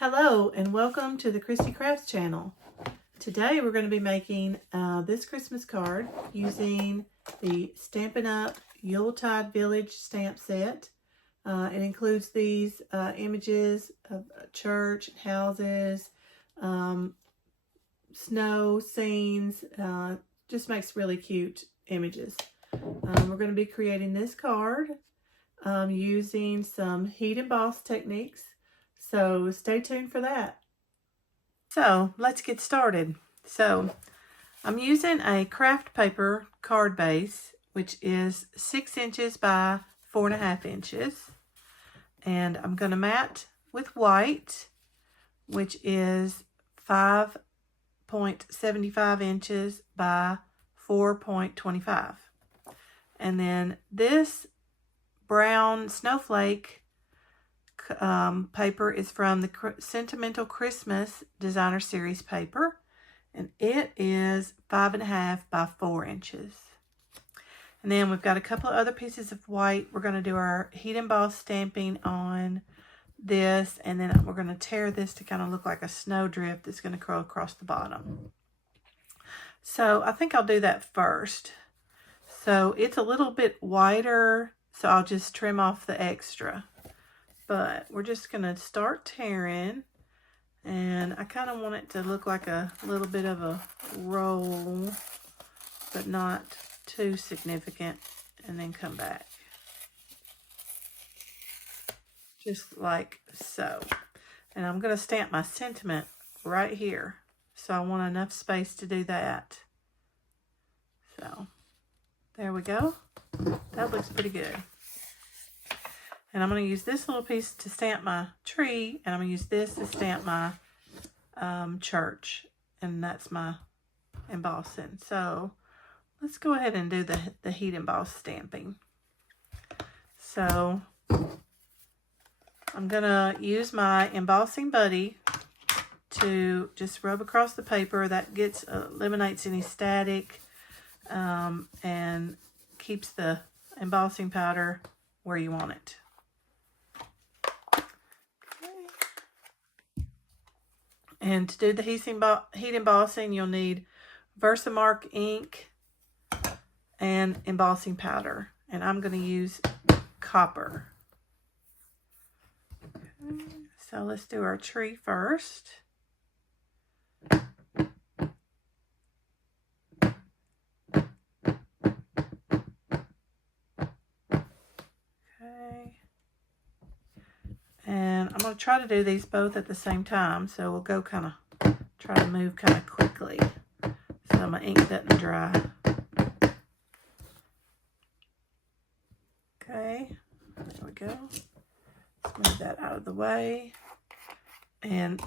Hello and welcome to the Christy Crafts channel. Today we're going to be making this Christmas card using the Stampin' Up! Yuletide Village Stamp Set. It includes these images of church, houses, snow scenes, just makes really cute images. We're going to be creating this card using some heat emboss techniques. So stay tuned for that. So let's get started. So I'm using a craft paper card base, which is 6 inches by 4.5 inches. And I'm going to mat with white, which is 5.75 inches by 4.25. And then this brown snowflake paper is from the Sentimental Christmas Designer Series paper, and it is 5.5 by 4 inches. And then we've got a couple of other pieces of white. We're going to do our heat emboss stamping on this, and then we're going to tear this to kind of look like a snowdrift that's going to curl across the bottom. So I think I'll do that first. So it's a little bit wider, so I'll just trim off the extra. But we're just going to start tearing, and I kind of want it to look like a little bit of a roll, but not too significant, and then come back. Just like so. And I'm going to stamp my sentiment right here. So I want enough space to do that. So there we go. That looks pretty good. And I'm going to use this little piece to stamp my tree, and I'm going to use this to stamp my church, and that's my embossing. So let's go ahead and do the heat emboss stamping. So I'm going to use my embossing buddy to just rub across the paper. That eliminates any static and keeps the embossing powder where you want it. And to do the heat embossing, you'll need Versamark ink and embossing powder. And I'm going to use copper. Okay, so let's do our tree first. Okay. And I'm going to try to do these both at the same time, so we'll go try to move kind of quickly so my ink doesn't dry. Okay, there we go. Let's move that out of the way. And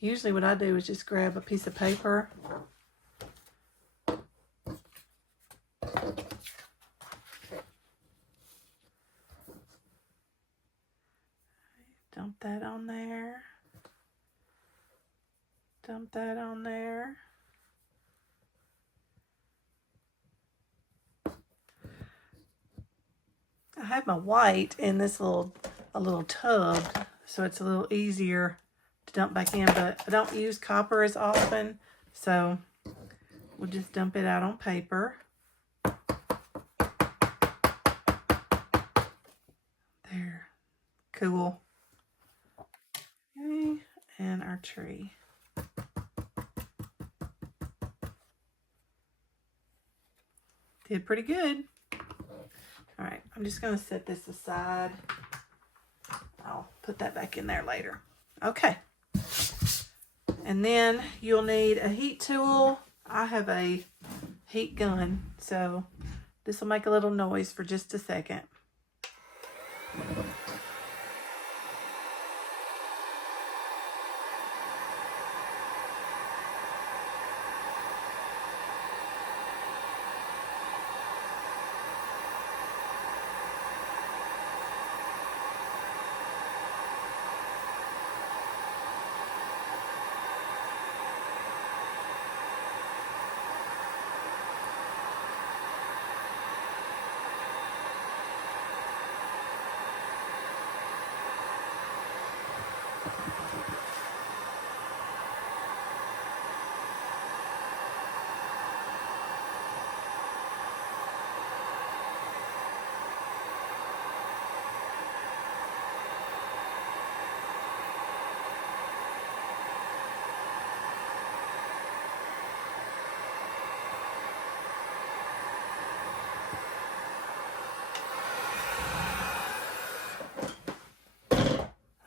usually what I do is just grab a piece of paper. Dump that on there. Dump that on there. I have my white in this little tub, so it's a little easier to dump back in, but I don't use copper as often, so we'll just dump it out on paper. There. Cool. Okay, and our tree. Did pretty good. All right, I'm just going to set this aside. I'll put that back in there later. Okay. And then you'll need a heat tool. I have a heat gun, so this will make a little noise for just a second.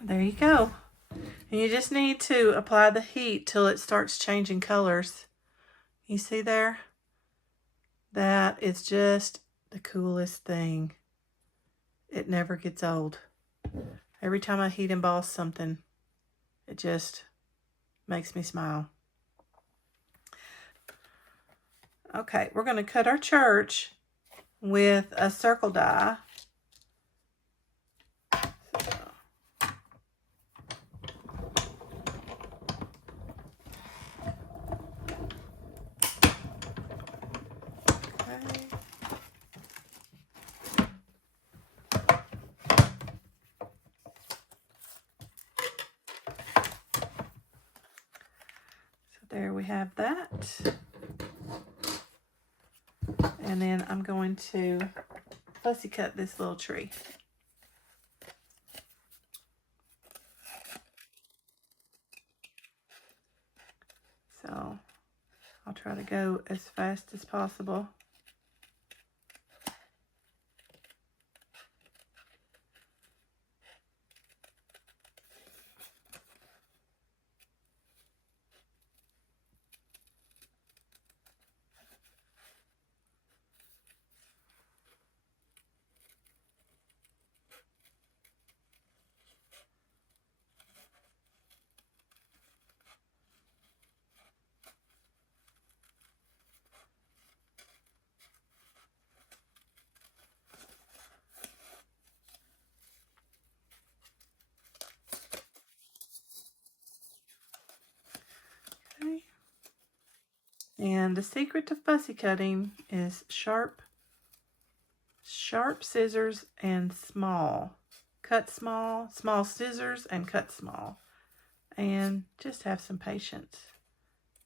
There you go. And you just need to apply the heat till it starts changing colors. You see there? That is just the coolest thing. It never gets old. Every time I heat emboss something, it just makes me smile. Okay, we're going to cut our church with a circle die. There we have that. And then I'm going to fussy cut this little tree. So I'll try to go as fast as possible. Okay. And the secret to fussy cutting is sharp scissors and small. Cut small, small scissors and cut small. And just have some patience.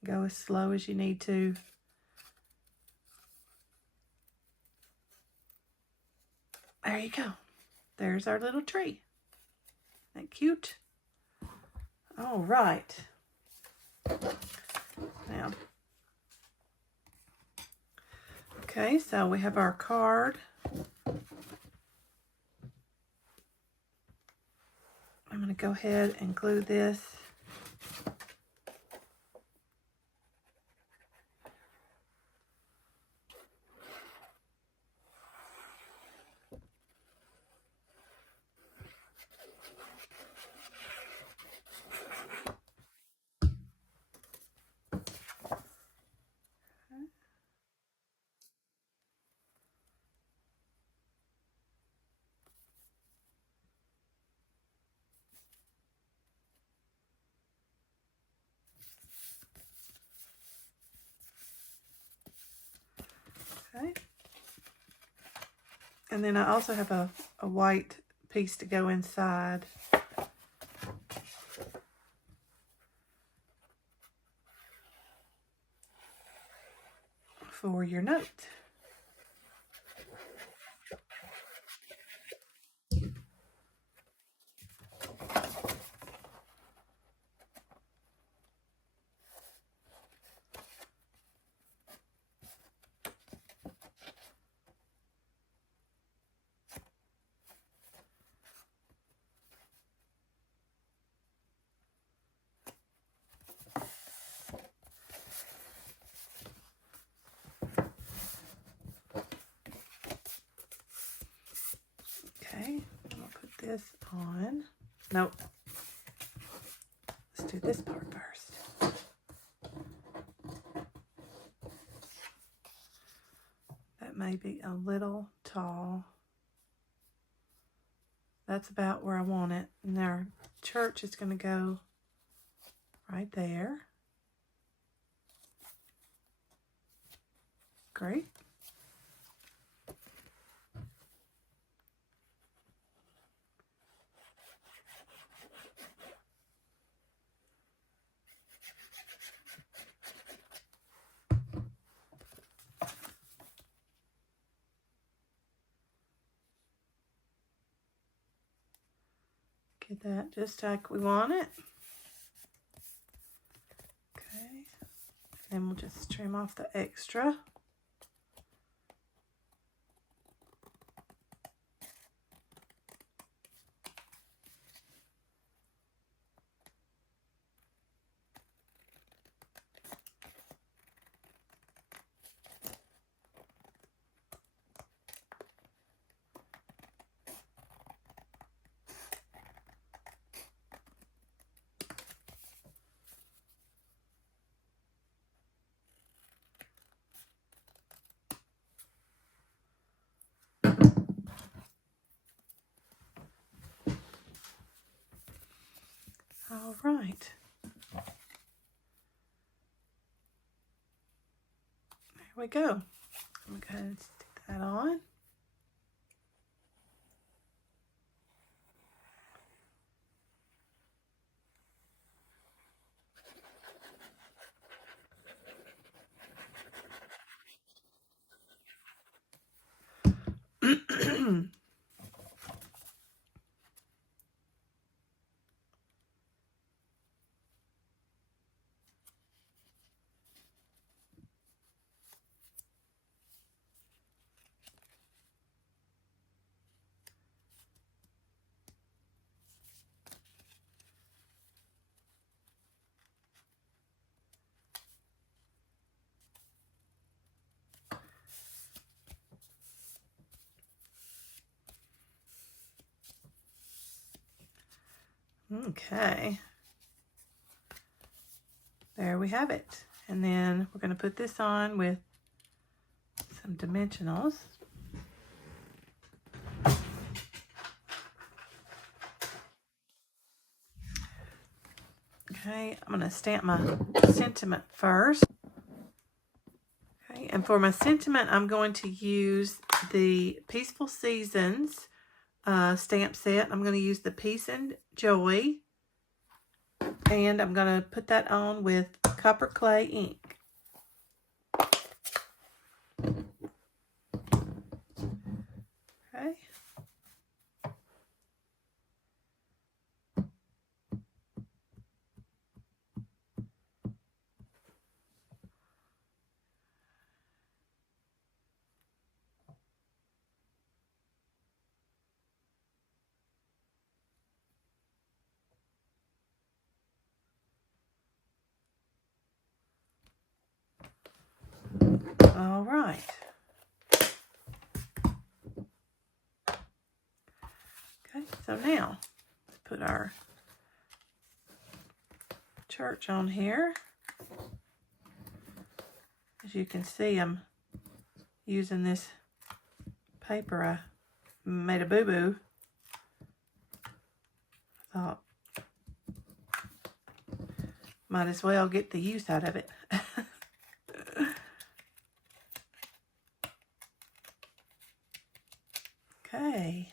Go as slow as you need to. There you go. There's our little tree. Isn't that cute? All right. Now, okay, so we have our card. I'm going to go ahead and glue this. Okay. And then I also have a white piece to go inside. For your note. Okay, I'll put this on. Nope. Let's do this part first. That may be a little tall. That's about where I want it. And our church is going to go right there. Great. Get that just like we want it. Okay. Then we'll just trim off the extra. All right. There we go. I'm going to go ahead and stick that on. Okay. There we have it. And then we're going to put this on with some dimensionals. Okay, I'm going to stamp my sentiment first. Okay, and for my sentiment, I'm going to use the Peaceful Seasons stamp set. I'm going to use the Peace and Joy. And I'm going to put that on with copper clay ink. Okay. All right. Okay, so now let's put our church on here. As you can see, I'm using this paper. I made a boo-boo. I thought, might as well get the use out of it. Okay.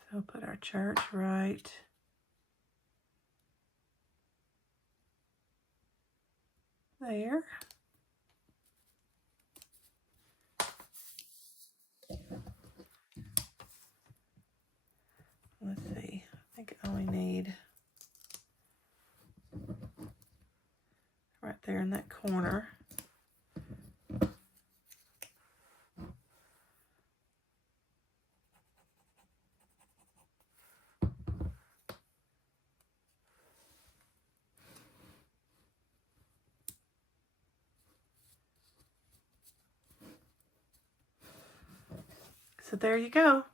So we'll put our church right there. Let's see. I think I only need right there in that corner. So there you go.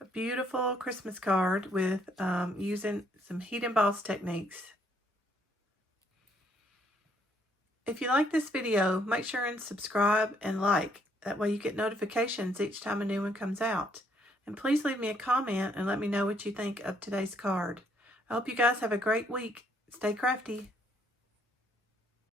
A beautiful Christmas card with using some heat emboss techniques. If you like this video, make sure and subscribe and like. That way you get notifications each time a new one comes out. And please leave me a comment and let me know what you think of today's card. I hope you guys have a great week. Stay crafty.